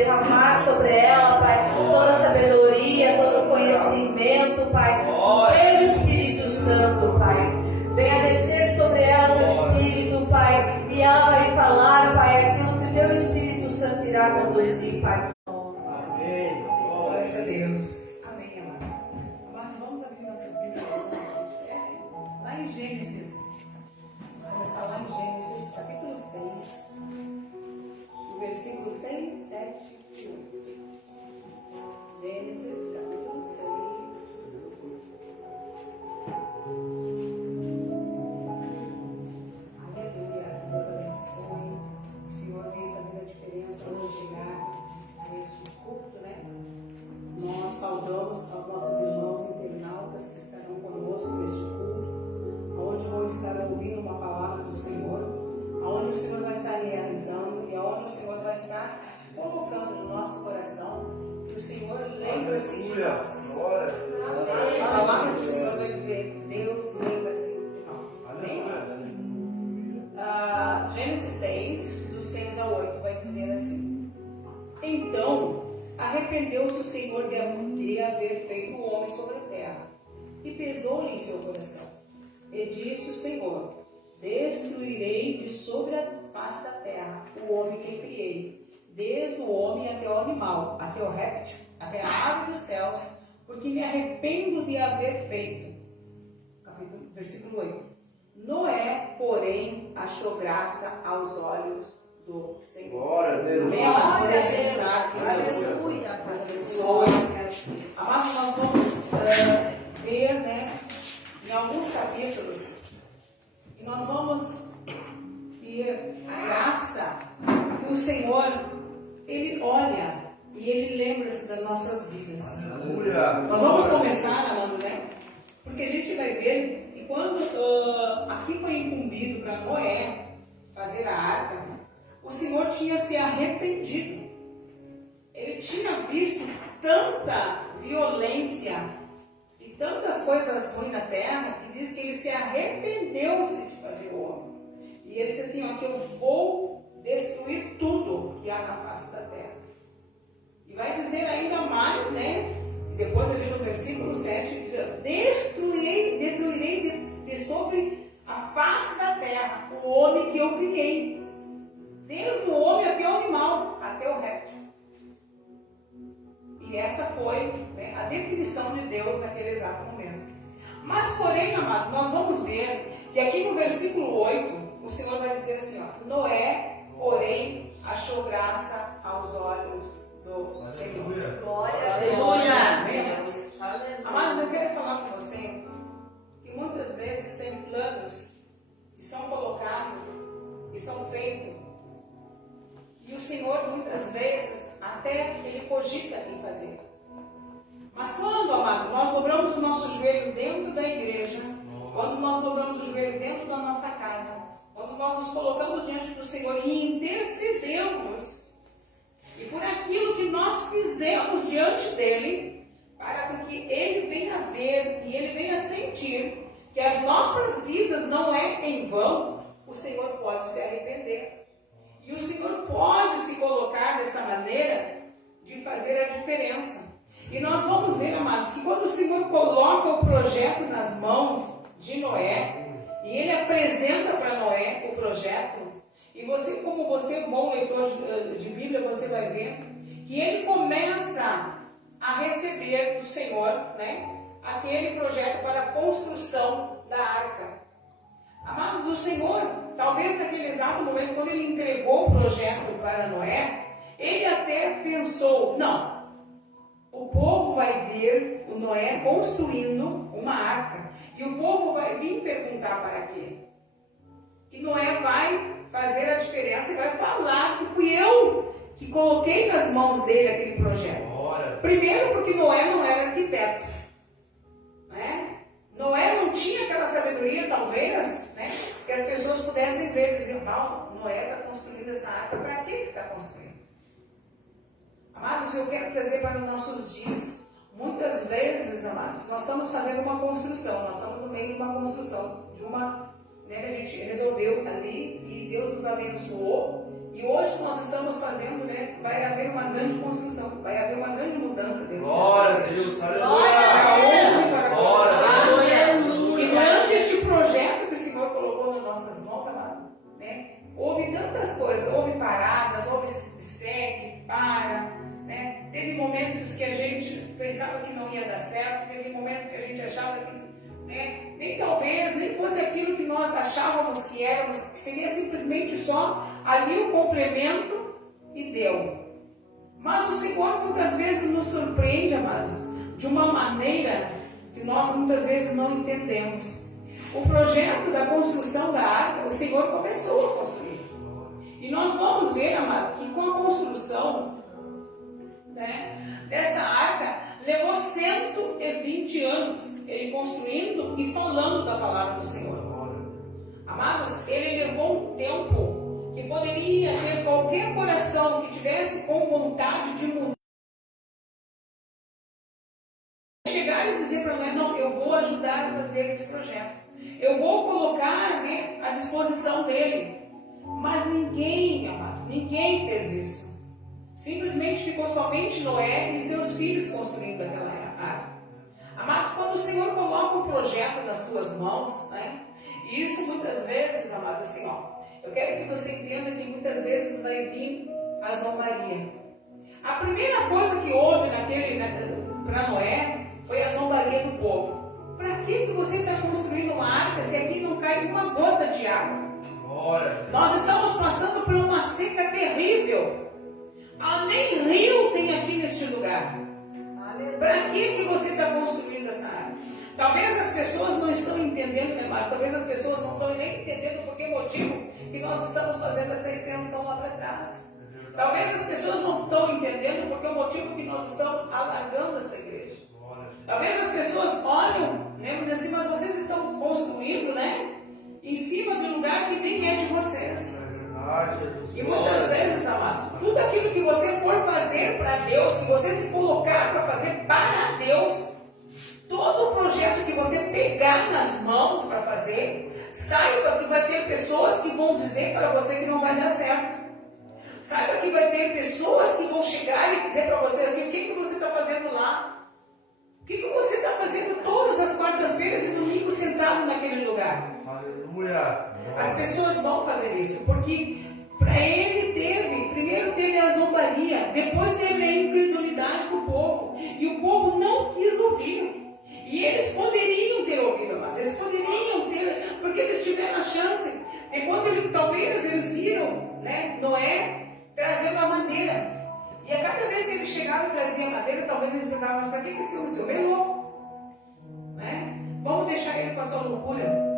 derramar sobre ela, Pai, toda a sabedoria, todo o conhecimento, Pai, do Teu Espírito Santo, Pai. Venha descer sobre ela o Teu Espírito, Pai, e ela vai falar, Pai, aquilo que o Teu Espírito Santo irá conduzir, Pai. Amém. Glória a Deus. Amém, amados. Amados, vamos abrir nossas Bíblias lá em Gênesis. Vamos começar lá em Gênesis, capítulo 6. Versículo 6, 7 e 8. Gênesis, capítulo 6. Aleluia. Deus abençoe. O Senhor veio fazer a diferença hoje chegar a este culto, né? Nós saudamos aos nossos irmãos internautas que estarão conosco neste culto, onde vão estar ouvindo uma palavra do Senhor, aonde o Senhor vai estar realizando e aonde o Senhor vai estar colocando no nosso coração, que o Senhor lembra-se de nós. A palavra do Senhor vai dizer: Deus lembra-se de nós. Gênesis 6, do 6 ao 8, vai dizer assim: Então arrependeu-se o Senhor de haver feito o homem sobre a terra, e pesou-lhe em seu coração. E disse o Senhor: Destruirei de sobre a face da terra o homem que criei, desde o homem até o animal, até o réptil, até a ave dos céus, porque me arrependo de haver feito. Versículo 8. Noé, porém, achou graça aos olhos do Senhor. Glória a Deus. Aleluia. Deus abençoe. Amados, nós vamos ver, né, em alguns capítulos, e nós vamos ter a graça que o Senhor, Ele olha e Ele lembra-se das nossas vidas. Aleluia. Nós vamos começar, amado, né? Porque a gente vai ver que quando aqui foi incumbido para Noé fazer a arca, o Senhor tinha se arrependido. Ele tinha visto tanta violência e tantas coisas ruins na terra, que diz que ele se arrependeu-se de fazer o homem. E ele disse assim, ó, que eu vou destruir tudo que há na face da terra. E vai dizer ainda mais, né? Depois ali no versículo 7, diz: destruirei de sobre a face da terra o homem que eu criei, desde o homem até o animal, até o réptil. E essa foi, né, a definição de Deus naquele exato momento. Mas, porém, amados, nós vamos ver que aqui no versículo 8, o Senhor vai dizer assim, ó: Noé, porém, achou graça aos olhos do Senhor. Glória a Deus. Amados, eu quero falar com você que muitas vezes tem planos que são colocados e são feitos, e o Senhor muitas vezes até Ele cogita em fazer. Mas quando, amado, nós dobramos os nossos joelhos dentro da igreja, quando nós dobramos o joelho dentro da nossa casa, quando nós nos colocamos diante do Senhor e intercedemos, e por aquilo que nós fizemos diante dEle, para que Ele venha ver e Ele venha sentir que as nossas vidas não é em vão, o Senhor pode se arrepender. E o Senhor pode se colocar dessa maneira de fazer a diferença. E nós vamos ver, amados, que quando o Senhor coloca o projeto nas mãos de Noé, e Ele apresenta para Noé o projeto, e você, como você é bom leitor de Bíblia, você vai ver que ele começa a receber do Senhor, né, aquele projeto para a construção da arca. Amados, o Senhor, talvez naquele exato momento, quando Ele entregou o projeto para Noé, Ele até pensou, não, o povo vai ver o Noé construindo uma arca, e o povo vai vir perguntar para quê? E Noé vai fazer a diferença e vai falar que fui eu que coloquei nas mãos dele aquele projeto. Primeiro porque Noé não era arquiteto, né? Noé não tinha aquela sabedoria, talvez, né, que as pessoas pudessem ver e dizer, Noé está construindo essa arca, para que ele está construindo? Amados, eu quero trazer para os nossos dias, muitas vezes, amados, nós estamos fazendo uma construção, nós estamos no meio de uma construção, de uma, né, que a gente resolveu ali, e Deus nos abençoou, E hoje nós estamos fazendo, né? Vai haver uma grande construção, vai haver uma grande mudança dentro Glória a Deus, aleluia. E durante este projeto que o Senhor colocou nas nossas mãos, amado, né? Houve tantas coisas, houve paradas, houve segue, para, né? Teve momentos que a gente pensava que não ia dar certo, teve momentos que a gente achava que, né? Nem talvez, nem fosse aquilo que nós achávamos que éramos, que seria simplesmente só ali o complemento e deu. Mas o Senhor muitas vezes nos surpreende, amados, de uma maneira que nós muitas vezes não entendemos. O projeto da construção da arca, o Senhor começou a construir. E nós vamos ver, amados, que com a construção, né, dessa arca, levou 120 anos ele construindo e falando da palavra do Senhor. Amados, ele levou um tempo que poderia ter qualquer coração que tivesse com vontade de mudar. Chegar e dizer para nós, não, eu vou ajudar a fazer esse projeto. Eu vou colocar, né, à disposição dele. Mas ninguém, amados, ninguém fez isso. Simplesmente ficou somente Noé e seus filhos construindo aquela área. Amados, quando o Senhor coloca um projeto nas suas mãos, né? E isso muitas vezes, amados, assim, ó, eu quero que você entenda que muitas vezes vai vir a zombaria. A primeira coisa que houve para Noé foi a zombaria do povo. Para que você está construindo uma arca se aqui não cai uma gota de água? Nós estamos passando por uma seca terrível. Nem rio tem aqui neste lugar. Para que você está construindo essa área? Talvez as pessoas não estão entendendo, né, Mário? Talvez as pessoas não estão nem entendendo por que motivo que nós estamos fazendo essa extensão lá para trás. Talvez as pessoas não estão entendendo por que o motivo que nós estamos alargando essa igreja. Talvez as pessoas olham, né, e dizem assim, mas vocês estão construindo, né, em cima de um lugar que nem é de vocês. E muitas vezes, amado, tudo aquilo que você for fazer para Deus, que você se colocar para fazer para Deus, todo o projeto que você pegar nas mãos para fazer, saiba que vai ter pessoas que vão dizer para você que não vai dar certo. Saiba que vai ter pessoas que vão chegar e dizer para você assim, o que você está fazendo lá? O que você está fazendo todas as quartas-feiras e domingo sentado naquele lugar? Aleluia. As pessoas vão fazer isso, porque para ele primeiro teve a zombaria, depois teve a incredulidade do povo, e o povo não quis ouvir. E eles poderiam ter ouvido, mas eles poderiam ter, porque eles tiveram a chance. E quando talvez eles viram, né, Noé trazendo a madeira, e a cada vez que ele chegava e trazia a madeira, talvez eles perguntavam, mas para que esse homem é louco? Né? Vamos deixar ele com a sua loucura.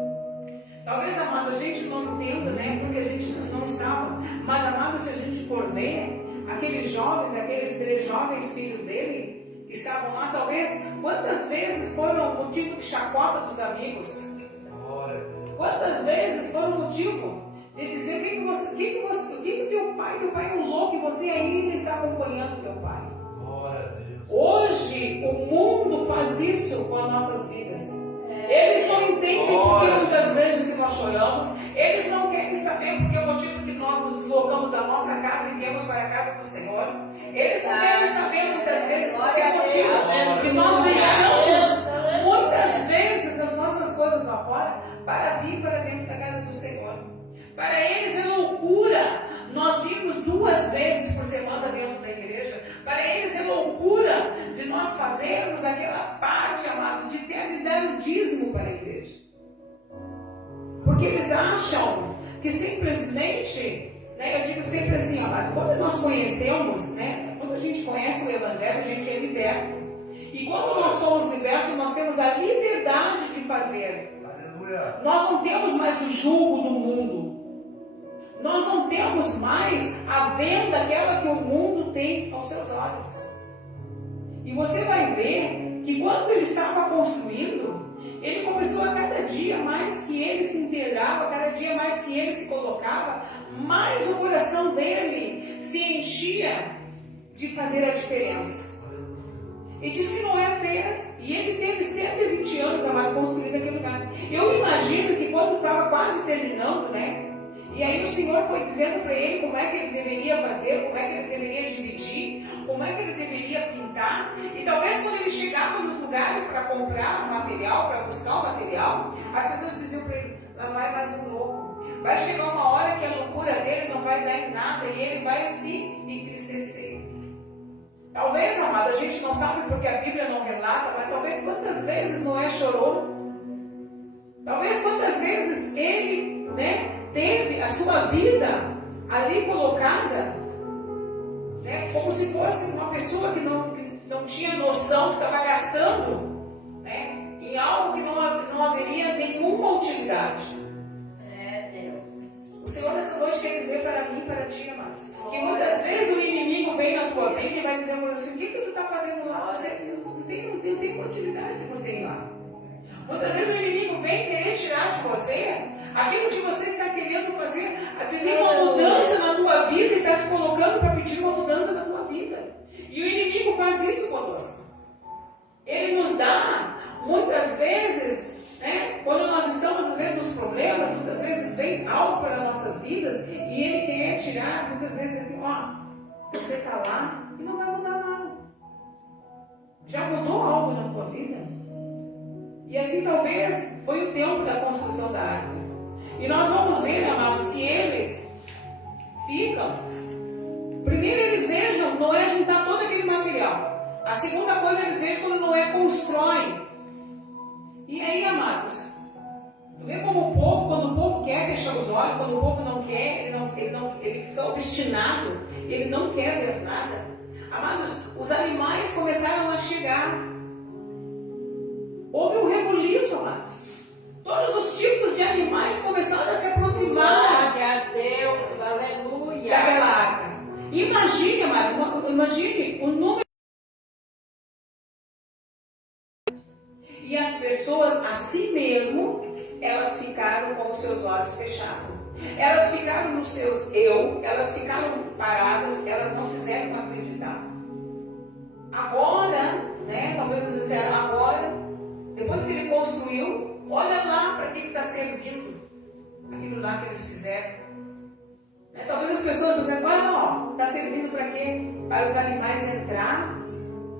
Talvez, amado, a gente não entenda, né, porque a gente não estava. Mas, amado, se a gente for ver, aqueles 3 jovens filhos dele, que estavam lá, talvez, quantas vezes foram motivo de chacota dos amigos? Quantas vezes foram motivo de dizer, o que teu pai é um louco e você ainda está acompanhando teu pai? Hoje, o mundo faz isso com as nossas vidas. Eles não entendem porque muitas vezes que nós choramos. Eles não querem saber porque é o motivo que nós nos deslocamos da nossa casa e viemos para a casa do Senhor. Eles não querem saber muitas vezes porque é o motivo que nós deixamos muitas vezes as nossas coisas lá fora para vir para dentro da casa do Senhor. Para eles é loucura nós virmos 2 vezes por semana dentro da igreja. Para eles é loucura de nós fazermos aquela parte, amado, de dar o dízimo para a igreja. Porque eles acham que simplesmente, né, eu digo sempre assim, amado, quando nós conhecemos, né, quando a gente conhece o Evangelho, a gente é liberto. E quando nós somos libertos, nós temos a liberdade de fazer. Aleluia. Nós não temos mais o jugo do mundo. Nós não temos mais a venda aquela que o mundo tem aos seus olhos. E você vai ver que quando ele estava construindo, ele começou a cada dia mais que ele se inteirava, cada dia mais que ele se colocava, mais o coração dele se enchia de fazer a diferença. E diz que Noé fez, e ele teve 120 anos, amado, construindo aquele lugar. Eu imagino que quando estava quase terminando, né? E aí o Senhor foi dizendo para ele como é que ele deveria fazer, como é que ele deveria dividir, como é que ele deveria pintar. E talvez quando ele chegava nos lugares para comprar o material, para buscar o material, as pessoas diziam para ele, lá vai mais um louco. Vai chegar uma hora que a loucura dele não vai dar em nada e ele vai se entristecer. Talvez, amado, a gente não sabe porque a Bíblia não relata, mas talvez quantas vezes Noé chorou. Talvez quantas vezes ele, teve a sua vida ali colocada, como se fosse uma pessoa que não tinha noção, que estava gastando, em algo que não haveria nenhuma utilidade. O Senhor nessa noite quer dizer para mim e para ti, amados, que muitas vezes o inimigo vem na tua vida e vai dizer assim, o que tu está fazendo lá? Você não tem utilidade de você ir lá. Muitas vezes o inimigo vem querer tirar de você aquilo que você está querendo fazer. Tem uma mudança na tua vida e está se colocando para pedir uma mudança na tua vida. E o inimigo faz isso conosco. Ele nos dá, muitas vezes, quando nós estamos às vezes nos problemas, muitas vezes vem algo para nossas vidas e ele quer tirar, muitas vezes assim, você está lá e não vai mudar nada. Já mudou algo na tua vida? E assim talvez foi o tempo da construção da arca. E nós vamos ver, amados, que eles ficam. Primeiro eles vejam Noé juntar todo aquele material. A segunda coisa eles vejam quando Noé constrói. E aí, amados, vê como o povo, quando o povo quer fechar os olhos, quando o povo não quer, ele fica obstinado, ele não quer ver nada. Amados, os animais começaram a chegar. Houve um rebuliço, amados. Todos os tipos de animais começaram a se aproximar. Glória a Deus, aleluia. Daquela arca. Imagine, amado, imagine o número. E as pessoas, assim mesmo, elas ficaram com os seus olhos fechados. Elas ficaram nos seus elas ficaram paradas, elas não quiseram acreditar. Agora, talvez eles disseram, agora, depois que ele construiu, olha lá para que está servindo aquilo lá que eles fizeram. Talvez as pessoas dizem, olha, está servindo para quê? Para os animais entrar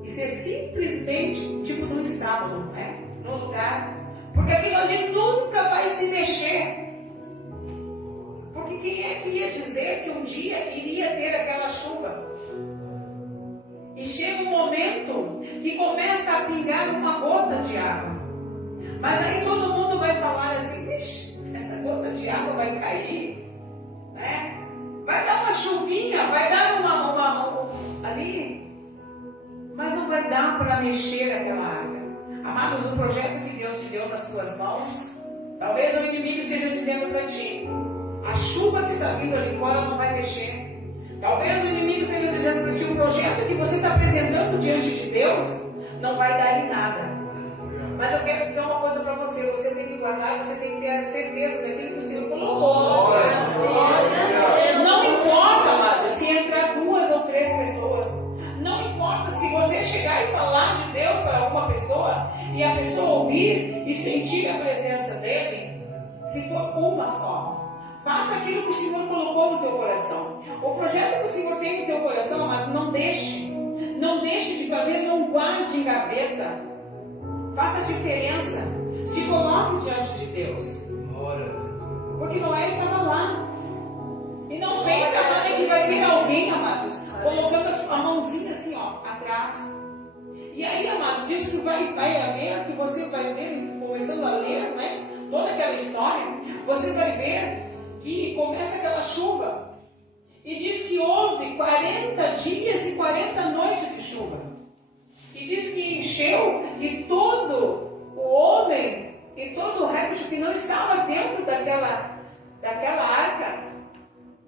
e ser simplesmente tipo num estábulo, num lugar. Porque aquilo ali nunca vai se mexer. Porque quem é que ia dizer que um dia iria ter aquela chuva? E chega um momento que começa a pingar uma gota de água. Mas aí todo mundo vai falar assim, essa gota de água vai cair, vai dar uma chuvinha, vai dar uma ali, mas não vai dar para mexer aquela água. Amados, o projeto que Deus te deu nas tuas mãos, talvez o inimigo esteja dizendo para ti, a chuva que está vindo ali fora não vai mexer. Talvez o inimigo esteja dizendo para ti, o projeto que você está apresentando diante de Deus não vai dar em nada. Mas eu quero dizer uma coisa para você, você tem que guardar, você tem que ter a certeza daquilo que o Senhor colocou. Não importa, amado, se entrar 2 ou 3 pessoas. Não importa se você chegar e falar de Deus para alguma pessoa e a pessoa ouvir e sentir a presença dele, se for uma só. Faça aquilo que o Senhor colocou no teu coração. O projeto que o Senhor tem no teu coração, amado, não deixe de fazer, não guarde em gaveta. Faça a diferença. Se coloque diante de Deus. Porque Noé estava lá. E não pense, amado, que vai ter alguém, amados, colocando a mãozinha assim, atrás. E aí, amado, diz que vai haver, que você vai ver, começando a ler, toda aquela história, você vai ver que começa aquela chuva. E diz que houve 40 dias e 40 noites de chuva. E diz que encheu e todo o homem e todo o resto que não estava dentro daquela arca,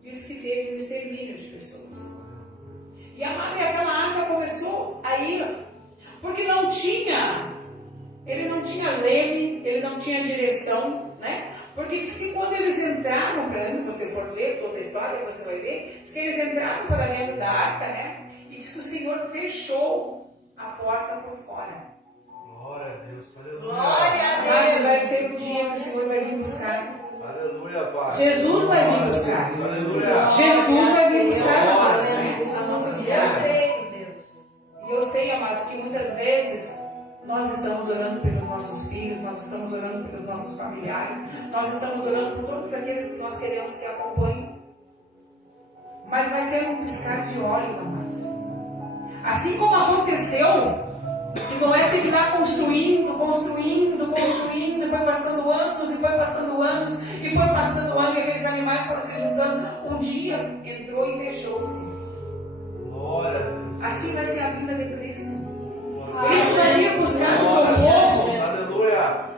diz que teve um extermínio de pessoas. E aquela arca começou a ir, porque ele não tinha leme, ele não tinha direção, Porque diz que quando eles entraram para dentro, você for ler toda a história, você vai ver, diz que eles entraram para dentro da arca, E diz que o Senhor fechou a porta por fora. Glória a Deus, aleluia. Glória a Deus. Mas vai ser o dia que o Senhor vai vir buscar. Aleluia, Pai. Jesus vai vir buscar. Aleluia. Jesus vai vir buscar as nossas vidas. Deus. E eu sei, amados, que muitas vezes nós estamos orando pelos nossos filhos, nós estamos orando pelos nossos familiares, nós estamos orando por todos aqueles que nós queremos que acompanhem. Mas vai ser um piscar de olhos, amados. Assim como aconteceu, que Noé teve que ir lá construindo, foi passando anos, e foi passando anos, e aqueles animais foram se juntando. Um dia entrou e fechou-se. Assim vai ser a vinda de Cristo. Cristo vai vir buscar o seu povo. Aleluia.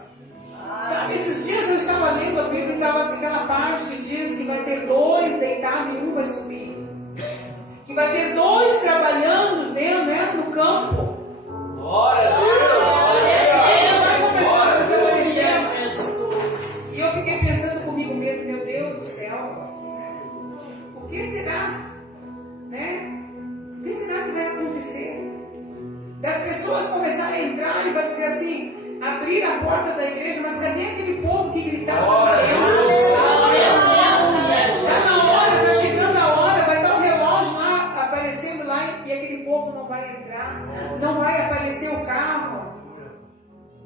Sabe, esses dias eu estava lendo a Bíblia e estava aquela parte que diz que vai ter dois deitados e um vai subir. Que vai ter dois trabalhando, né, no campo. Glória a Deus. Isso vai começar a aparecer. E eu fiquei pensando comigo mesmo, meu Deus do céu, o que será? Né? O que será que vai acontecer? Das pessoas começarem a entrar e vai dizer assim, abrir a porta da igreja, mas cadê aquele povo que gritava? Está na hora, está chegando a hora, vai estar um relógio lá, aparecendo lá, e aquele povo não vai entrar, não vai aparecer o carro.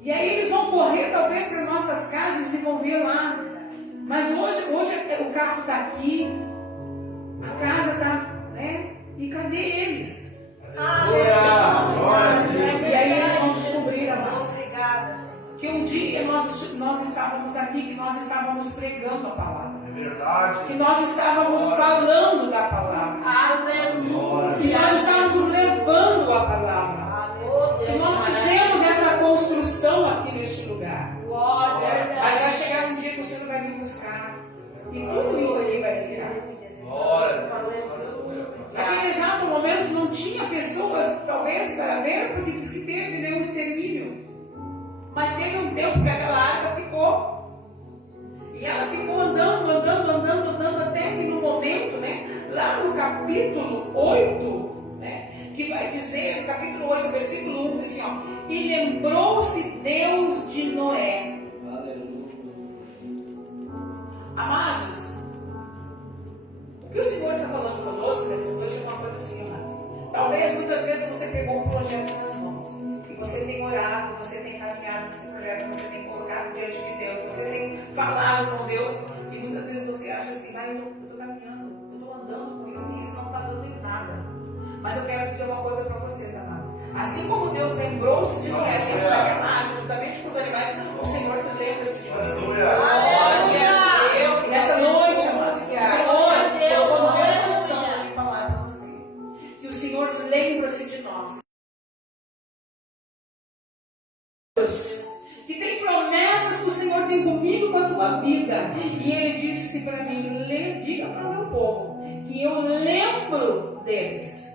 E aí eles vão correr talvez para nossas casas e vão ver lá. Mas hoje o carro está aqui, a casa está, né? E cadê eles? E aí eles vão descobrir, amados, que um dia nós estávamos aqui, que nós estávamos pregando a palavra. É verdade. Que nós estávamos falando da palavra. Que nós estávamos levando a palavra. Que nós fizemos essa construção aqui neste lugar. Aí vai chegar um dia que o Senhor vai me buscar. E tudo isso aqui vai virar. Glória a Deus. Naquele exato momento não tinha pessoas, talvez, para ver, porque diz que teve, né, um extermínio. Mas teve um tempo que aquela arca ficou. E ela ficou andando, até que no momento, né, lá no capítulo 8, né, que vai dizer, no capítulo 8, versículo 1, diz assim, ó, e lembrou-se Deus de Noé. Amados, o que o Senhor está falando conosco nessa noite é uma coisa assim, amados. Talvez muitas vezes você pegou um projeto nas mãos e você tem orado, você tem caminhado com esse projeto, você tem colocado diante de Deus, você tem falado com Deus e muitas vezes você acha assim, eu estou caminhando, eu estou andando com isso e isso não está dando em nada. Mas eu quero dizer uma coisa para vocês, amados. Assim como Deus lembrou-se de Noé dentro daquela árvore, juntamente com os animais, o Senhor se lembra-se de você. Nessa noite, amados, o Senhor colocou no meu coração para me falar para você. Que o Senhor lembra-se de nós. Que tem promessas que o Senhor tem comigo com a tua vida. E Ele disse para mim, diga para o meu povo, que eu lembro deles.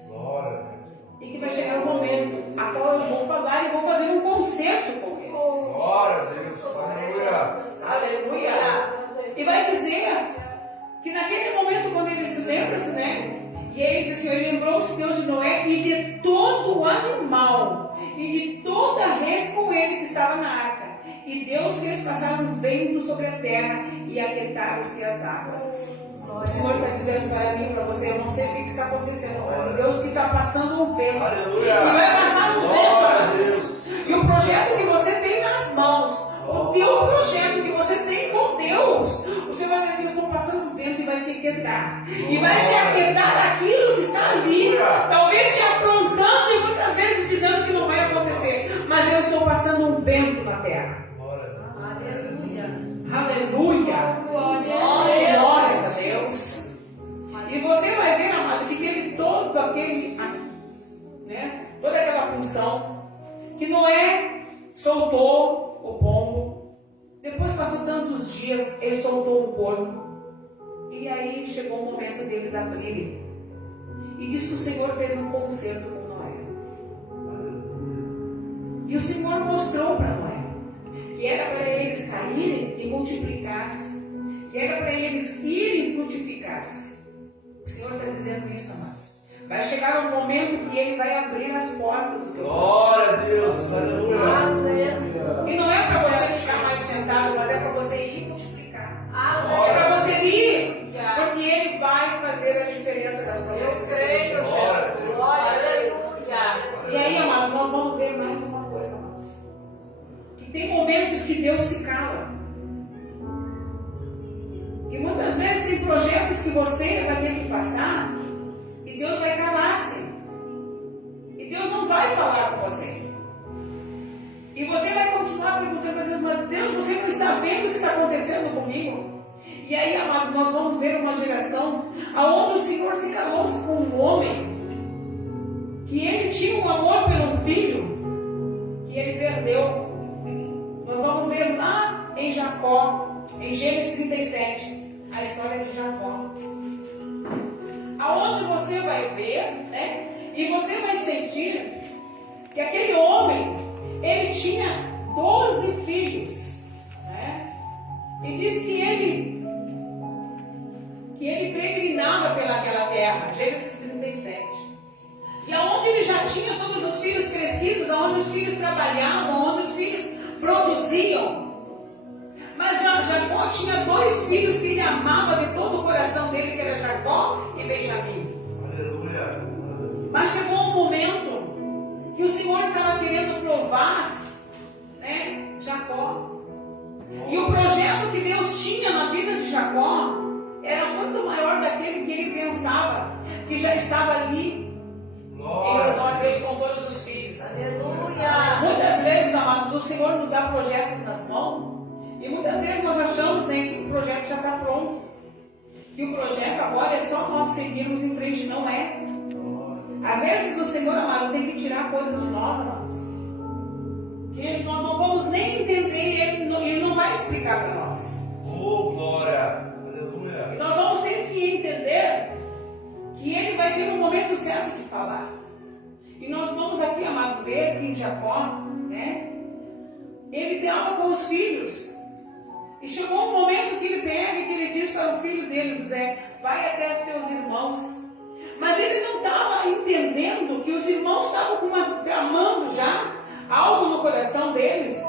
E que vai chegar um momento a qual eu vou falar e vou fazer um concerto com eles. Glória a Deus. Aleluia. Aleluia. E vai dizer que naquele momento, quando ele se lembra-se, né? E ele diz assim, ele lembrou-se Deus de Noé e de todo o animal e de toda a res com ele que estava na arca. E Deus fez passar um vento sobre a terra e aquietaram-se as águas. O Senhor está dizendo para mim, para você, eu não sei o que está acontecendo, mas Deus que está passando um vento. Aleluia. E vai passar um vento. E o projeto que você tem nas mãos, o teu projeto que você tem com Deus, o Senhor vai dizer assim, eu estou passando um vento e vai se aquietar. E vai se aquietar aquilo que está ali, talvez te afrontando e muitas vezes dizendo que não vai acontecer. Mas eu estou passando um vento na terra. Aleluia. Glórias a Deus. E você vai ver, amado, que teve todo aquele, né, toda aquela função que Noé soltou o pombo. Depois passou tantos dias, ele soltou um corvo. E aí chegou o momento deles abrirem. E diz que o Senhor fez um concerto com Noé. E o Senhor mostrou para Noé que era para eles saírem e multiplicar-se, que era para eles irem frutificar-se. O Senhor está dizendo isso, amados. Vai chegar um momento que Ele vai abrir as portas do teu coração. Glória a Deus, aleluia. E não é para você ficar mais sentado, mas é para você ir multiplicar. É para você ir, porque Ele vai fazer a diferença das promessas. E aí, amados, nós vamos ver mais uma coisa, amados. Que tem momentos que Deus se cala. Que muitas vezes tem projetos que você vai ter que passar e Deus vai calar-se. E Deus não vai falar com você. E você vai continuar perguntando para Deus, mas Deus, você não está vendo o que está acontecendo comigo? E aí, amados, nós vamos ver uma geração onde o Senhor se calou-se com um homem que ele tinha um amor pelo filho que ele perdeu. Nós vamos ver lá em Jacó, em Gênesis 37, a história de Jacó. Aonde você vai ver, né? E você vai sentir que aquele homem, ele tinha 12 filhos, né? E diz que ele peregrinava pelaquela terra, Gênesis 37. E aonde ele já tinha todos os filhos crescidos, aonde os filhos trabalhavam, aonde os filhos produziam. Mas Jacó tinha 2 filhos que ele amava de todo o coração dele, que era Jacó e Benjamim. Aleluia. Mas chegou um momento que o Senhor estava querendo provar, né, Jacó. E o projeto que Deus tinha na vida de Jacó era muito maior daquele que ele pensava, que já estava ali em redor dele com todos os filhos. Aleluia. Muitas vezes, amados, o Senhor nos dá projetos nas mãos e muitas vezes nós achamos, né, que o projeto já está pronto. Que o projeto agora é só nós seguirmos em frente, não é? Às vezes o Senhor, amado, tem que tirar coisas de nós, amados, que nós não vamos nem entender e Ele não vai explicar para nós. Oh, glória. Aleluia. E nós vamos ter que entender que Ele vai ter um momento certo de falar. E nós vamos aqui, amados, ver que em Jacó, né, ele estava com os filhos. E chegou um momento que ele pega e que ele diz para o filho dele, José, vai até os teus irmãos. Mas ele não estava entendendo que os irmãos estavam tramando já algo no coração deles,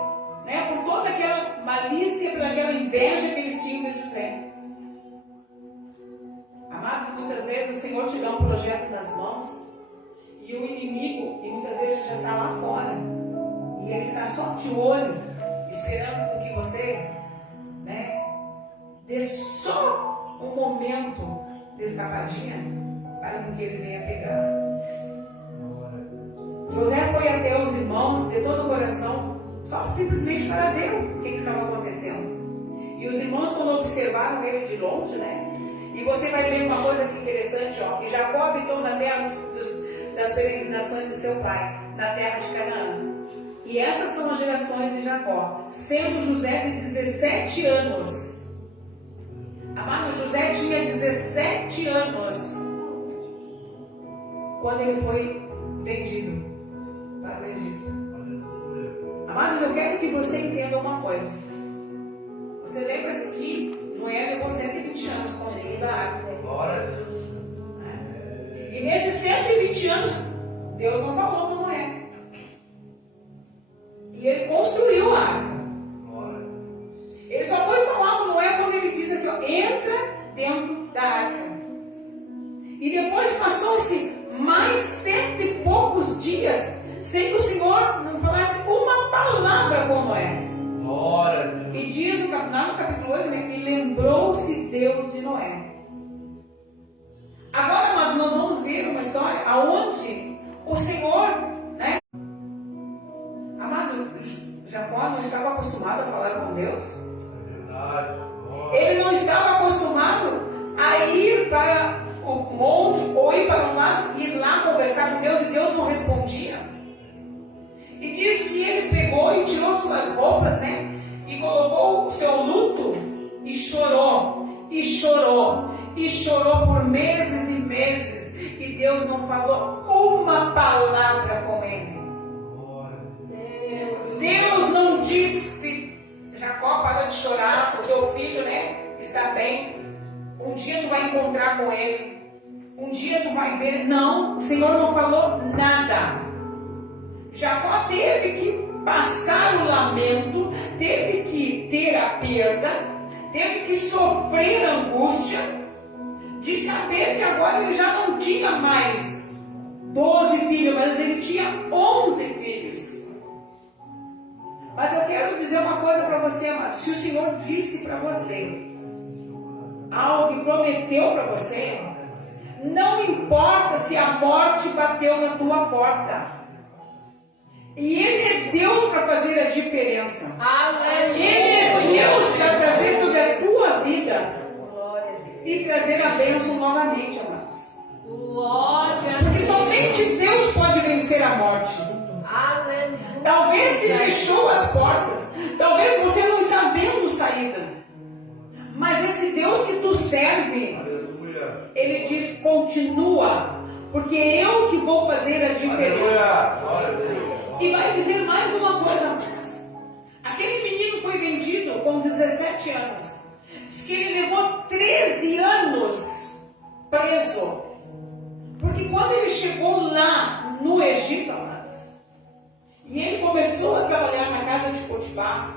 né, por toda aquela malícia, por aquela inveja que eles tinham de José. Amados, muitas vezes o Senhor te dá um projeto nas mãos e o inimigo, e muitas vezes já está lá fora, e ele está só de olho, esperando com que você, né, dê só um momento de escapadinha para que ele venha pegar. José foi até os irmãos de todo o coração, só simplesmente para ver o que estava acontecendo. E os irmãos, quando observaram ele de longe, né? E você vai ver uma coisa aqui interessante, ó, que Jacó habitou na terra das peregrinações do seu pai, na terra de Canaã. E essas são as gerações de Jacó, sendo José de 17 anos. Amado, José tinha 17 anos quando ele foi vendido para o Egito. Amados, eu quero que você entenda uma coisa. Você lembra-se que Noé levou 120 anos construindo a arca. Glória a Deus. E nesses 120 anos, Deus não falou com Noé. E ele construiu a arca. Ele só foi falar com Noé quando ele disse assim, ó, entra dentro da arca. E depois passou-se mais 100 e poucos dias sem que o Senhor não falasse uma palavra com Noé. Glória a Deus. E diz lá no capítulo 8, né, e lembrou-se Deus de Noé. Agora, amados, nós vamos ver uma história onde o Senhor, né? Amado, Jacó não estava acostumado a falar com Deus. É verdade. Ele não estava acostumado a ir para o monte ou ir para um lado e ir lá conversar com Deus e Deus não respondia. E diz que ele pegou e tirou suas roupas, né? E colocou o seu luto e chorou, e chorou, e chorou por meses e meses. E Deus não falou uma palavra com ele. Deus não disse, Jacó, para de chorar, o teu filho, né, está bem. Um dia tu vai encontrar com ele. Um dia tu vai ver. Não, o Senhor não falou nada. Jacó teve que passar o lamento, teve que ter a perda, teve que sofrer a angústia de saber que agora ele já não tinha mais 12 filhos, mas ele tinha 11 filhos. Mas eu quero dizer uma coisa para você, amado. Se o Senhor disse para você algo que prometeu para você, não importa se a morte bateu na tua porta. E Ele é Deus para fazer a diferença. Aleluia. Ele é Deus para trazer sobre a tua vida e trazer a bênção novamente, amados. Glória a Porque Deus. somente Deus pode vencer a morte. Aleluia. Talvez se fechou as portas, talvez você não está vendo saída. Mas esse Deus que tu serve, Aleluia. Ele diz: continua, porque eu que vou fazer a diferença. Aleluia. Glória a Deus. E vai dizer mais uma coisa, amados. Aquele menino foi vendido com 17 anos. Diz que ele levou 13 anos preso. Porque quando ele chegou lá no Egito, amados, e ele começou a trabalhar na casa de Potifar,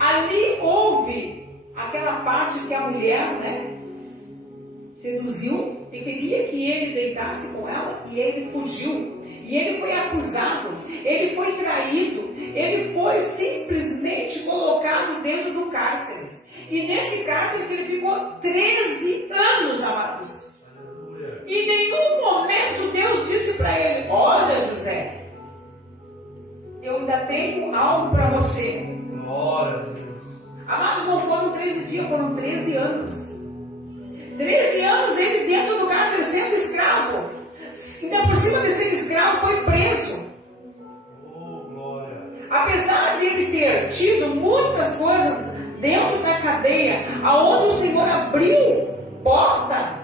ali houve aquela parte que a mulher, seduziu e queria que ele deitasse com ela, e ele fugiu. E ele foi acusado, ele foi traído, ele foi simplesmente colocado dentro do cárcere. E nesse cárcere ele ficou 13 anos, amados. Aleluia. E em nenhum momento Deus disse para ele: olha, José, eu ainda tenho algo para você. Glória a Deus. Amados, não foram 13 dias, foram 13 anos. 13 anos ele dentro do cárcere sendo escravo. Ainda por cima de ser escravo, foi preso. Oh, glória. Apesar dele ter tido muitas coisas dentro da cadeia, aonde o Senhor abriu porta,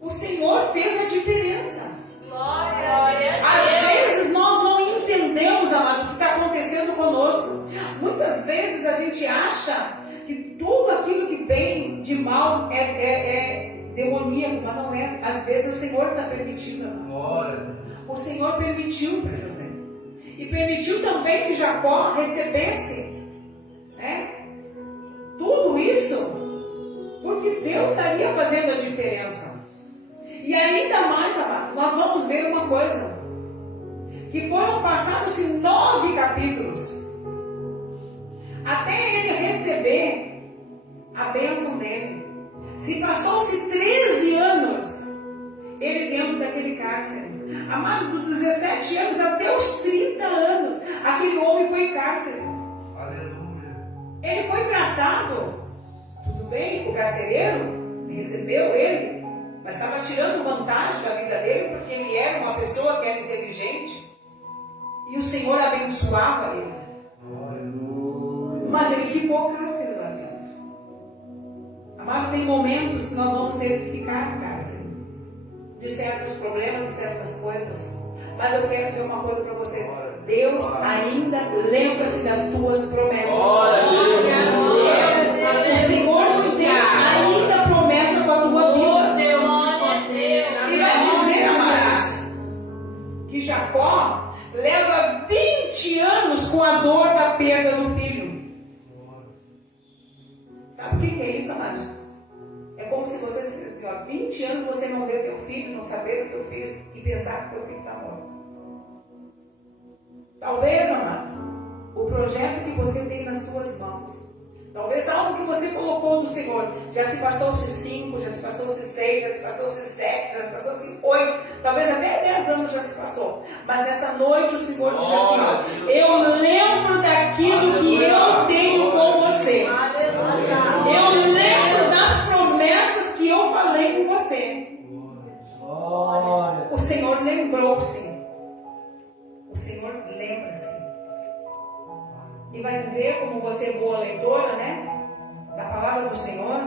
o Senhor fez a diferença. Glória a Às Deus. vezes nós não entendemos, amado, o que está acontecendo conosco. Muitas vezes a gente acha que tudo aquilo que vem de mal é demoníaco, mas não é. Às vezes o Senhor está permitindo, amado. Glória a Deus. O Senhor permitiu para José. E permitiu também que Jacó recebesse tudo isso, porque Deus estaria fazendo a diferença. E ainda mais, amados, nós vamos ver uma coisa, que foram passados-se 9 capítulos, até ele receber a bênção dele. Se passou-se 13 anos, ele dentro daquele cárcere. Amado, dos 17 anos até os 30 anos, aquele homem foi em cárcere. Aleluia. Ele foi tratado, tudo bem, o carcereiro recebeu ele, mas estava tirando vantagem da vida dele, porque ele era uma pessoa que era inteligente, e o Senhor abençoava ele. Aleluia. Mas ele ficou cárcere lá dentro. Amado, tem momentos que nós vamos ter que ficar no cárcere, de certos problemas, de certas coisas. Mas eu quero dizer uma coisa para você: Deus ainda lembra-se das tuas promessas. Glória a Deus. O Senhor tem ainda promessa para a tua vida. E vai dizer, amados, que Jacó leva 20 anos com a dor da perda do filho. Sabe o que é isso, amados? É como se você dissesse assim: 20 anos você não vê teu filho, não saber do teu filho e pensar que teu filho está morto. Talvez, amados, o projeto que você tem nas suas mãos, talvez algo que você colocou no Senhor, já se passou-se 5, já se passou-se 6, já se passou-se 7, já se passou-se 8, talvez até 10 anos já se passou. Mas nessa noite o Senhor diz assim: ó, eu lembro daquilo que eu tenho com você. Eu lembro das promessas que eu falei com você. O Senhor lembrou-se. O Senhor lembra-se. E vai dizer, como você é boa leitora, da palavra do Senhor,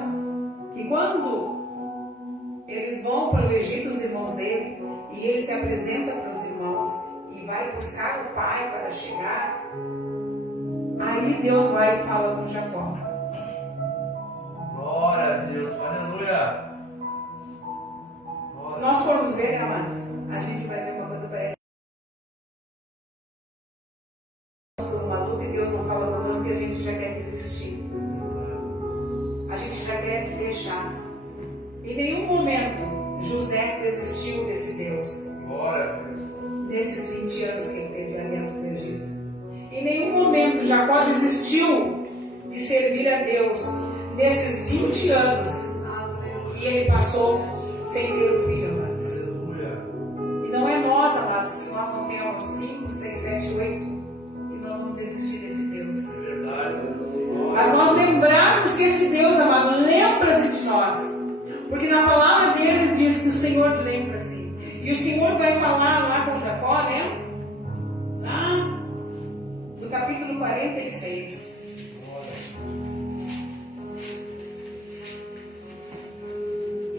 que quando eles vão para o Egito, os irmãos dele, e ele se apresenta para os irmãos e vai buscar o pai para chegar, aí Deus vai e fala com Jacó. Glória a Deus. Aleluia. Se nós formos ver, amados, a gente vai ver uma coisa parece por uma luta, e Deus não fala conosco que a gente já quer desistir. deixar. Em nenhum momento José desistiu desse Deus. Glória. Nesses 20 anos que ele teve lá dentro do Egito. Em nenhum momento Jacó desistiu de servir a Deus. Nesses 20 anos que ele passou sem ter um filho, amados. Aleluia. E não é nós, amados, que nós não tenhamos 5, 6, 7, 8, que nós vamos desistir desse Deus. É verdade. Mas nós lembrarmos que esse Deus, amado, lembra-se de nós. Porque na palavra dele diz que o Senhor lembra-se. E o Senhor vai falar lá com Jacó, né? Lá no capítulo 46.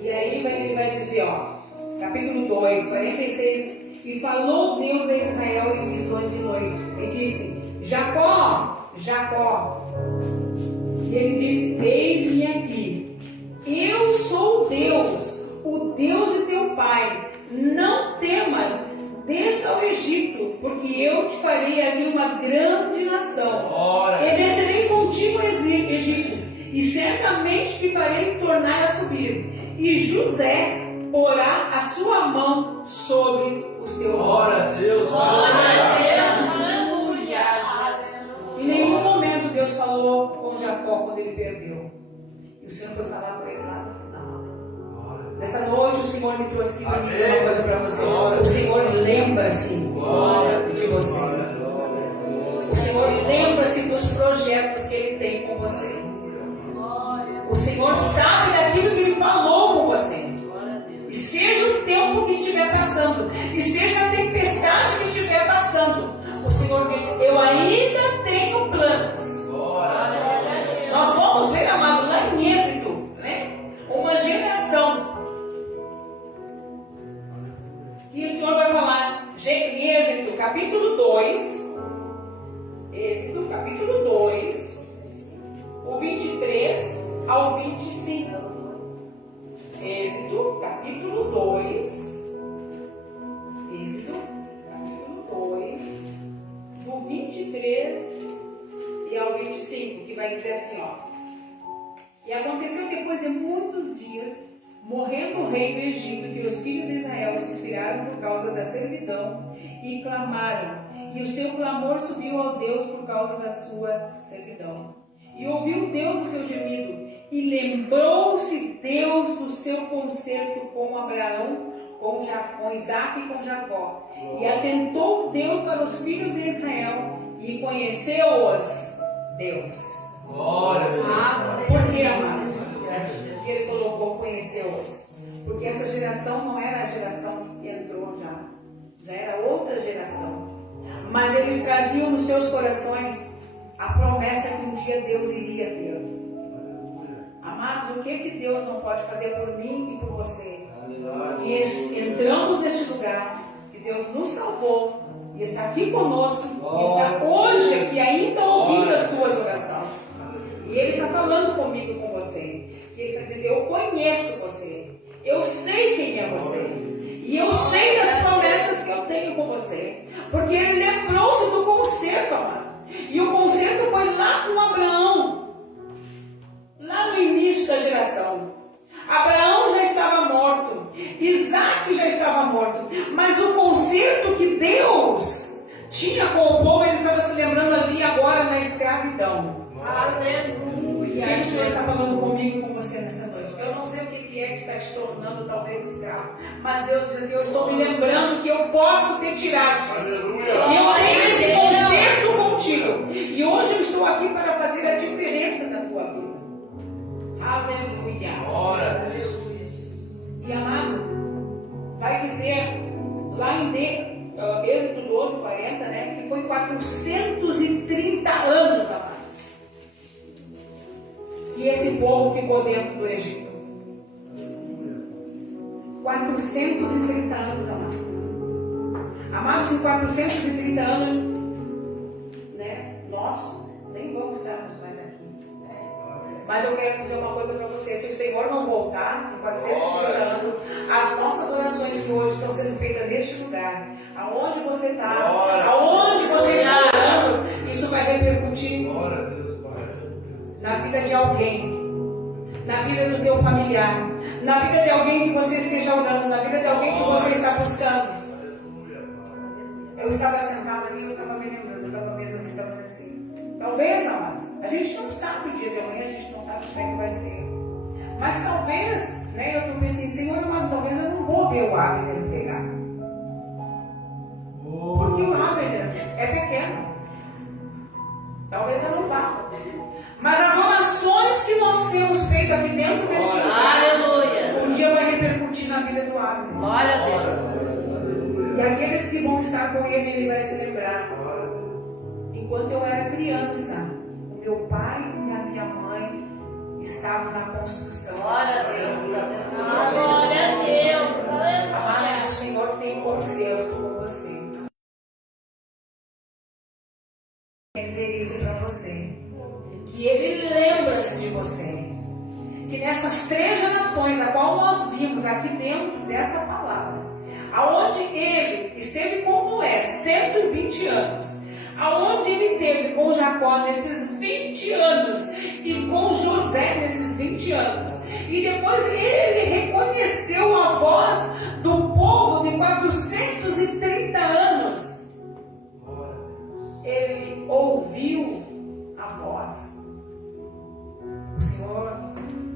E aí ele vai dizer, ó, capítulo 2, 46. E falou Deus a Israel em visões de noite. E disse, Jacó, Jacó. E ele disse, eis-me aqui. Eu sou Deus, o Deus de teu pai. Não temas, desça ao Egito, porque eu te farei ali uma grande nação. E descerei contigo ao Egito, e certamente te farei tornar a subir. E José porá a sua mão sobre os teus olhos. Deus. Aleluia. Em nenhum momento Deus falou com Jacó quando ele perdeu. E o Senhor foi falar com ele lá no final. Nessa noite o Senhor me trouxe aqui para dizer uma coisa para você. O Senhor lembra-se de você. O Senhor lembra-se dos projetos que Ele tem com você. O Senhor sabe daquilo que Ele falou com você. E seja o tempo que estiver passando, e seja a tempestade que estiver passando, o Senhor disse, eu ainda tenho planos. Nós vamos ver, amado, lá em Êxodo, né? Uma geração. E o Senhor vai falar em Êxodo, capítulo 2. Êxodo, capítulo 2, o 23 ao 25. Êxodo, capítulo 2. Êxodo, capítulo 2, do 23 e ao 25, que vai dizer assim, ó. E aconteceu depois de muitos dias, morrendo o rei do Egito, que os filhos de Israel suspiraram por causa da servidão e clamaram. E o seu clamor subiu ao Deus por causa da sua servidão. E ouviu Deus o seu gemido. E lembrou-se Deus do seu concerto com Abraão, com Isaac e com Jacó. E atentou Deus para os filhos de Israel e conheceu-os Deus. Por que, amados? Porque ele colocou conheceu-os. Porque essa geração não era a geração que entrou já. Já era outra geração. Mas eles traziam nos seus corações a promessa que um dia Deus iria ter. Amados, o que Deus não pode fazer por mim e por você? E entramos neste lugar, que Deus nos salvou, e está aqui conosco, e está hoje aqui ainda ouvindo as tuas orações. E Ele está falando comigo e com você. E Ele está dizendo, eu conheço você. Eu sei quem é você. E eu sei das promessas que eu tenho com você. Porque Ele lembrou-se do concerto, amados. E o concerto foi lá com Abraão. Lá no início da geração. Abraão já estava morto. Isaac já estava morto. Mas o concerto que Deus tinha com o povo, Ele estava se lembrando ali agora na escravidão. Aleluia. E o Senhor está falando comigo e com você nessa noite. Eu não sei o que é que está te tornando talvez escravo. Mas Deus diz assim, eu estou me lembrando que eu posso te tirar disso. E eu tenho esse concerto contigo. E hoje eu estou aqui para fazer a diferença na tua vida. Aleluia. E amado, vai dizer lá em Êxodo 12, 40, né? Que foi 430 anos, amados, que esse povo ficou dentro do Egito. 430 anos, amados. Amados, em 430 anos, né? Nós nem vamos estarmos mais aqui. Mas eu quero dizer uma coisa para você. Se o Senhor não voltar, em 430 anos, as nossas orações que hoje estão sendo feitas neste lugar, aonde você está, aonde você está orando, isso vai repercutir na vida de alguém. na vida do teu familiar, na vida de alguém que você esteja orando, na vida de alguém que você está buscando. Eu estava sentada ali, eu estava me lembrando, eu estava vendo assim, estava dizendo assim, talvez, amados, a gente não sabe o dia de amanhã, a gente não sabe como é que vai ser. Mas talvez, né, eu pensei, Senhor, mas talvez eu não vou ver o Abner pegar. Porque o Abner é pequeno. Talvez eu não vá. Mas as orações que nós temos feito aqui dentro deste lugar, um dia vai repercutir na vida do Abner. Glória a Deus. E aqueles que vão estar com ele, ele vai se lembrar. Enquanto eu era criança, o meu pai e a minha mãe estavam na construção. Glória a Deus. Glória a Deus. Mas o Senhor tem conserto com você. Quer dizer isso para você. Que Ele lembra-se de você. Que nessas 3 gerações, a qual nós vimos aqui dentro dessa palavra, aonde Ele esteve com Noé 120 anos, aonde Ele teve com Jacó nesses 20 anos e com José nesses 20 anos, e depois Ele reconheceu a voz do povo de 430 anos. Ele ouviu a voz. O Senhor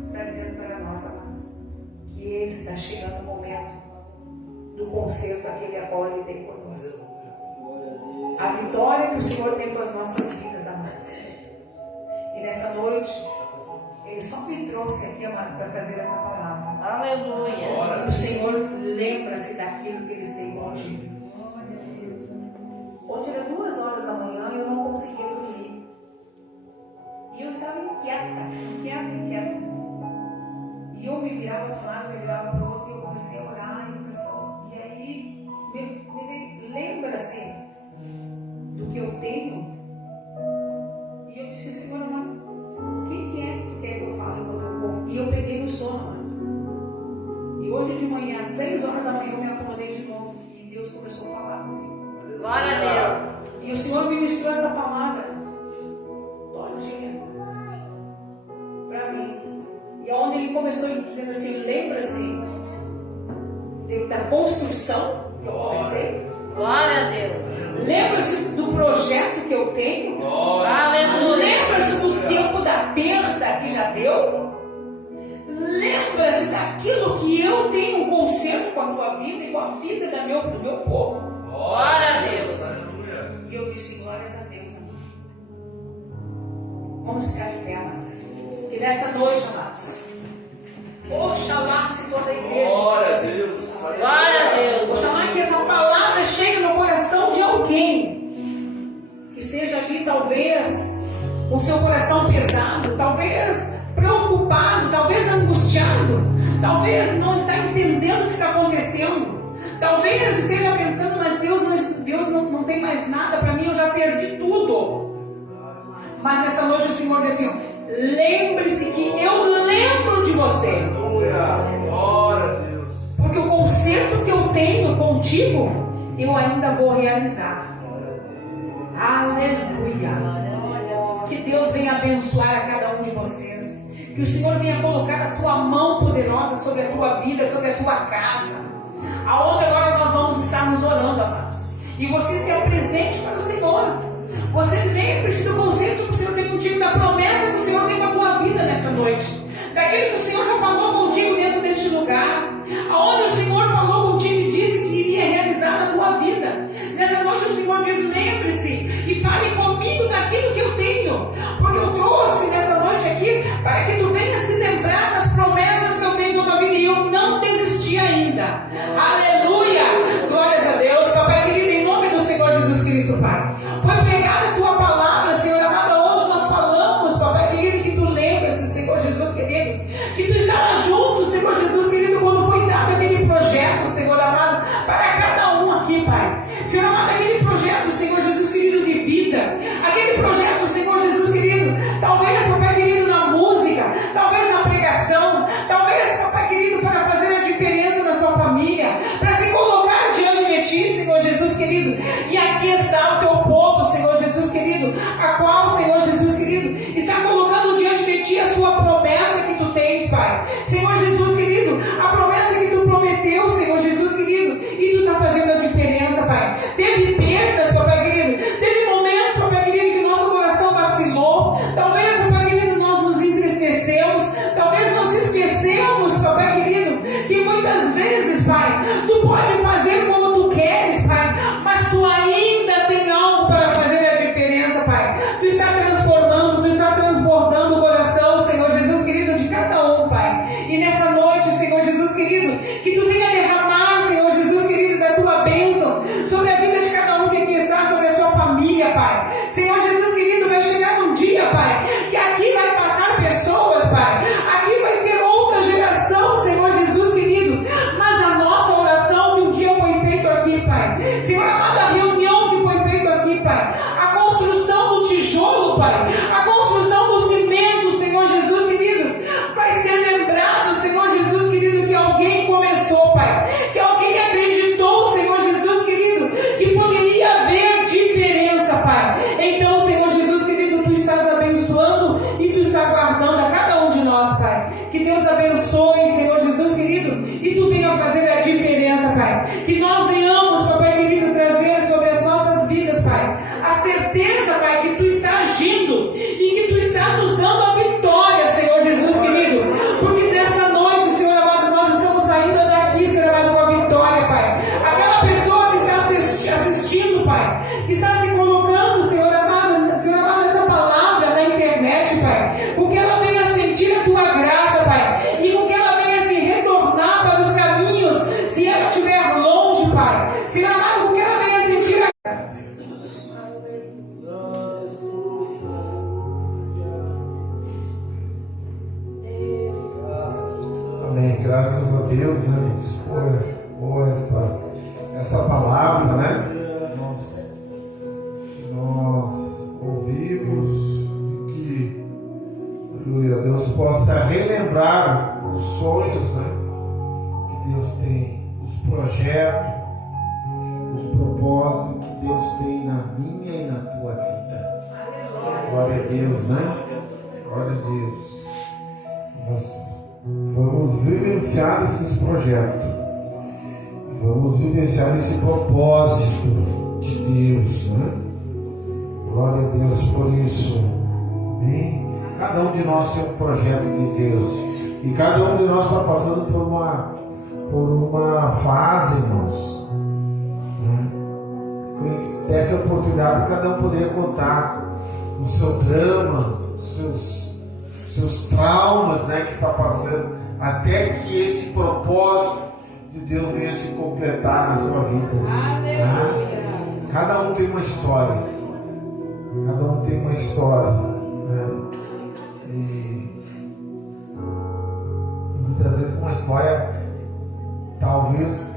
está dizendo para nós, amados, que está chegando o momento do conserto aquele a qual Ele tem conosco. A vitória que o Senhor tem com as nossas vidas, amados. E nessa noite, Ele só me trouxe aqui, amados, para fazer essa palavra. Aleluia. Que o Senhor lembra-se daquilo que eles têm contigo. Ontem era 2 horas da manhã e eu não conseguia dormir. E eu estava inquieta. E eu me virava para um lado, me virava para o outro, e eu comecei a orar, e aí me lembra-se do que eu tenho. E eu disse, Senhor, mas o que é que tu quer que eu fale com o teu povo? E eu peguei no sono, mas. E hoje de manhã, às 6 horas da manhã, eu me acomodei de novo. E Deus começou a falar comigo. Glória a Deus. E o Senhor ministrou essa palavra todinha para mim. E onde Ele começou dizendo assim, lembra-se da construção que eu comecei. Glória a Deus. Lembra-se do projeto que eu tenho. Aleluia. Lembra-se do tempo da perda que já deu. Lembra-se daquilo que eu tenho um conserto com a tua vida e com a vida do meu povo. Glória a Deus. E eu disse, glórias a Deus, amados. Vamos ficar de pé, amados. Que nesta noite, amados, oxalá-se toda a igreja. Glória a Deus. Glória a Deus. Oxalá que essa palavra chegue no coração de alguém que esteja aqui, talvez, com seu coração pesado, talvez preocupado, talvez angustiado, talvez não está entendendo o que está acontecendo. Talvez esteja pensando, mas Deus não tem mais nada para mim, eu já perdi tudo. Mas nessa noite o Senhor diz assim, lembre-se que eu lembro de você. Glória a Deus. Porque o conserto que eu tenho contigo, eu ainda vou realizar. Aleluia. Que Deus venha abençoar a cada um de vocês. Que o Senhor venha colocar a sua mão poderosa sobre a tua vida, sobre a tua casa. Aonde agora nós vamos estar nos orando, amados. E você se apresente para o Senhor. Você lembre-se do conceito que o Senhor tem contigo, da promessa que o Senhor tem para a tua vida nesta noite. Daquilo que o Senhor já falou contigo dentro deste lugar. Aonde o Senhor falou contigo e disse que iria realizar na tua vida. Nessa noite o Senhor diz, lembre-se e fale comigo daquilo que eu tenho. Porque eu trouxe nessa noite aqui para que tu venha se lembrar das promessas que eu tenho na tua vida. E eu não desisti ainda. Aleluia! Glórias a Deus. Papai querido, em nome do Senhor Jesus Cristo, Pai. Foi pregada a tua palavra, Senhor amado, onde nós falamos, Papai querido, que tu lembra-se, Senhor Jesus querido, que tu estavas junto, Senhor Jesus querido, quando foi dado aquele projeto, Senhor amado, para cada um aqui, Pai. Senhor amado, aquele projeto, Senhor Jesus querido, de vida, aquele projeto, Senhor Jesus querido, talvez, Papai querido, na música, talvez na pregação, talvez, Papai querido, para fazer a diferença na sua família, para se colocar diante de ti, Senhor Jesus querido. E aqui está o teu povo, Senhor Jesus querido, a qual, Senhor Jesus querido, está colocando diante de ti a sua promessa que tu tens, Pai, que está se colocando, Senhor amado, essa palavra na internet, Pai, porque ela venha sentir a Tua graça, Pai, e com que ela venha se retornar para os caminhos, se ela estiver longe, Pai, Senhor amado, com que ela venha sentir a graça. Amém. Graças a Deus, né? Boa essa palavra, né? Nós ouvimos que, aleluia, Deus possa relembrar os sonhos, né? Que Deus tem, os projetos, os propósitos que Deus tem na minha e na tua vida. Glória a Deus, né? Glória a Deus. Nós vamos vivenciar esses projetos. Vamos vivenciar esse propósito de Deus, né? Glória a Deus por isso. Amém? Cada um de nós tem um projeto de Deus. E cada um de nós está passando por uma fase, irmãos. Né? Se desse a oportunidade, cada um poderia contar o seu drama, os seus traumas, né, que está passando, até que esse propósito de Deus venha se completar na sua vida. Né? Cada um tem uma história. Cada um tem uma história. Né? E muitas vezes uma história talvez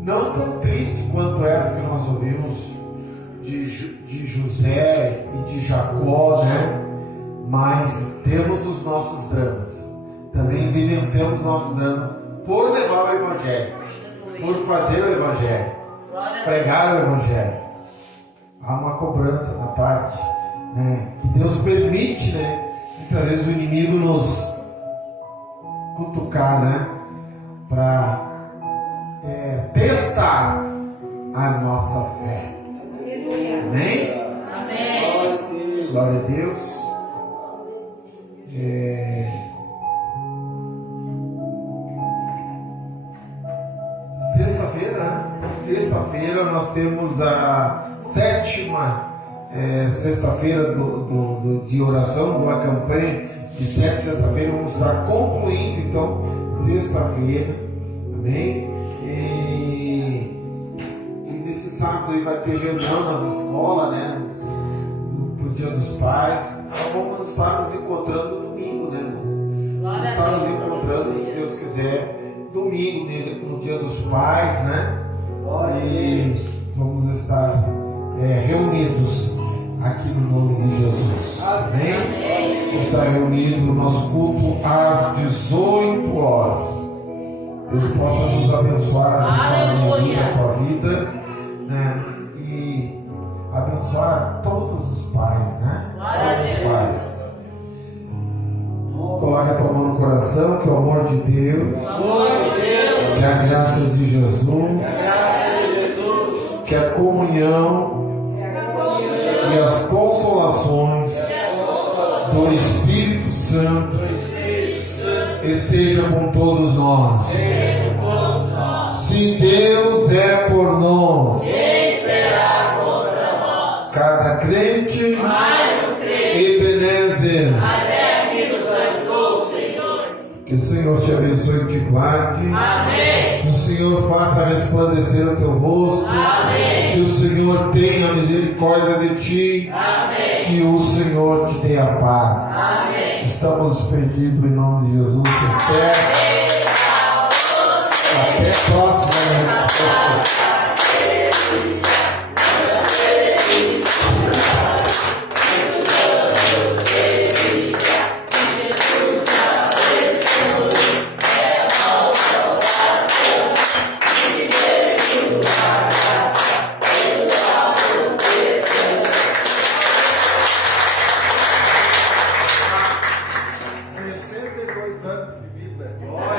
não tão triste quanto essa que nós ouvimos de José e de Jacó, né? Mas temos os nossos dramas. Também vivenciamos nossos dramas por levar o Evangelho, por fazer o Evangelho, pregar o Evangelho. Há uma cobrança na parte, né, que Deus permite, né? Muitas vezes o inimigo nos cutucar, né? Para testar a nossa fé. Amém? Amém. Glória a Deus. Sexta-feira nós temos a 7ª sexta-feira de oração, uma campanha de 7 sexta-feira. Vamos estar concluindo então sexta-feira, amém? E nesse sábado aí vai ter reunião nas escolas, né? Pro Dia dos Pais. Então vamos estar nos encontrando domingo, né, irmãos? Vamos estar nos encontrando, se Deus quiser, domingo, no Dia dos Pais, né? E vamos estar reunidos aqui no nome de Jesus. Amém? Vamos estar reunidos no nosso culto às 18 horas. Deus possa nos abençoar a minha vida, a tua vida, né? E abençoar a todos os pais, né? Todos os pais. Coloque a tua mão no coração, que o amor de Deus, que a graça de Jesus, que a comunhão e as consolações do Espírito Santo estejam com todos nós. Se Deus é por nós, quem será contra nós? Cada crente e Ebenezer. Que o Senhor te abençoe e te guarde. Amém. Que o Senhor faça resplandecer o teu rosto. Amém. Que o Senhor tenha misericórdia de ti. Amém. Que o Senhor te dê a paz. Amém. Estamos pedindo em nome de Jesus. Até a próxima. Anos de vida. Glória